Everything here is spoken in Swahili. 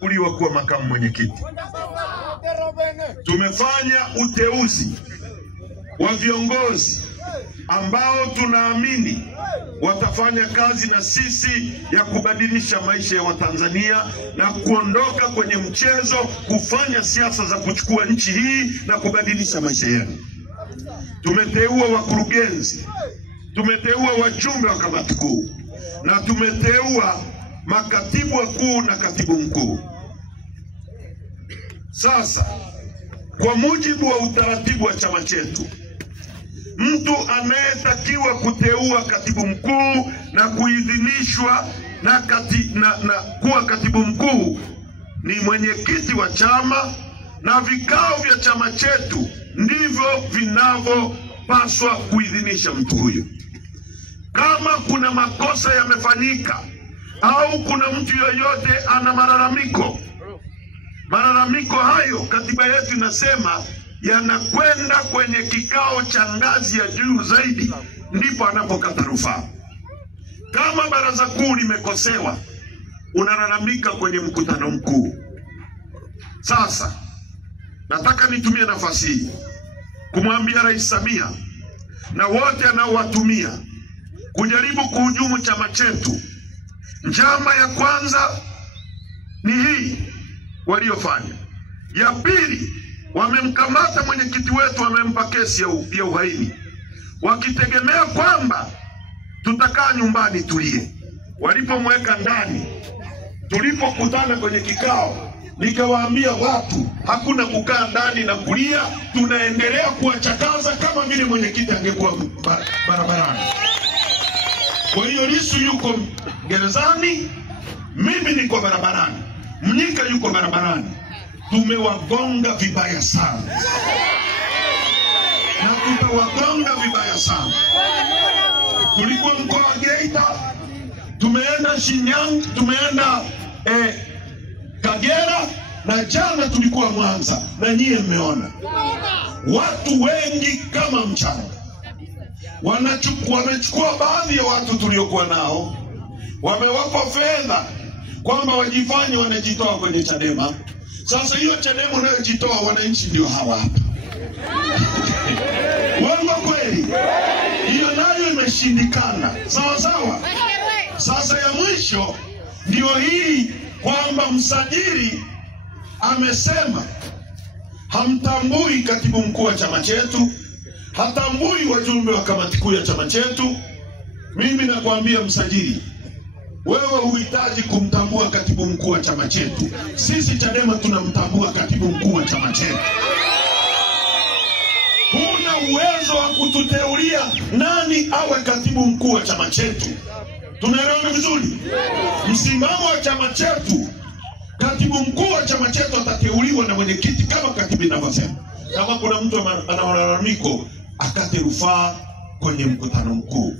uliwa kuwa makamu mwenyekiti. Tumefanya uteuzi wa viongozi ambao tunaamini watafanya kazi na sisi ya kubadilisha maisha ya Watanzania na kuondoka kwenye mchezo kufanya siasa za kuchukua nchi hii na kubadilisha maisha yetu. Tumeteua wakurugenzi, tumeteua wajumbe wa kamati kuu, na tumeteua makatibu wakuu na katibu mkuu. Sasa kwa mujibu wa utaratibu wa chama chetu, mtu anayetakiwa kuteua katibu mkuu na kuidhinishwa na kuwa katibu mkuu ni mwenyekiti wa chama, na vikao vya chama chetu ndivyo vinavyopaswa kuidhinisha mtu huyo. Kama kuna makosa yamefanyika au kuna mtu yoyote ana malalamiko hayo, katiba yetu inasema yanakwenda kwenye kikao cha ngazi ya juu zaidi, ndipo anapokata rufaa. Kama baraza kuu limekosewa, unalalamika kwenye mkutano mkuu. Sasa nataka nitumie nafasi hii kumwambia Rais Samia na wote anaowatumia kujaribu kuhujumu chama chetu. Njama ya kwanza ni hii waliofanya. Ya pili, wamemkamata mwenyekiti wetu, wamempa kesi ya uhaini, wakitegemea kwamba tutakaa nyumbani tulie. Walipomweka ndani, tulipokutana kwenye kikao, nikawaambia watu hakuna kukaa ndani na kulia, tunaendelea kuwachakaza kama vile mwenyekiti angekuwa barabarani. Kwa hiyo Lissu yuko gerezani, mimi niko barabarani, Mnyika yuko barabarani. Tumewagonga vibaya sana na tutawagonga vibaya sana. Tulikuwa mkoa wa Geita, tumeenda Shinyanga, tumeenda Kagera, na jana tulikuwa Mwanza, na nyie mmeona watu wengi kama mchana. Wamechukua baadhi ya watu tuliokuwa nao, wamewapa fedha kwamba wajifanye wanajitoa kwenye Chadema. Sasa hiyo Chadema unayojitoa wananchi ndio hawa hapa. Wango kweli? Hiyo nayo imeshindikana. Sawa sawa. Sasa ya mwisho ndio hii kwamba msajili amesema hamtambui katibu mkuu wa chama chetu, hatambui wajumbe wa kamati kuu ya chama chetu. Mimi nakwambia msajili, wewe huhitaji kumtambua katibu mkuu wa chama chetu. Sisi Chadema tunamtambua katibu mkuu wa chama chetu. Huna uwezo wa kututeulia nani awe katibu mkuu wa chama chetu. Tunaelewana vizuri? Msimamo wa chama chetu, katibu mkuu wa chama chetu atateuliwa na mwenyekiti kama katibu inavyosema. Kama kuna mtu ana malalamiko, akate rufaa kwenye mkutano mkuu.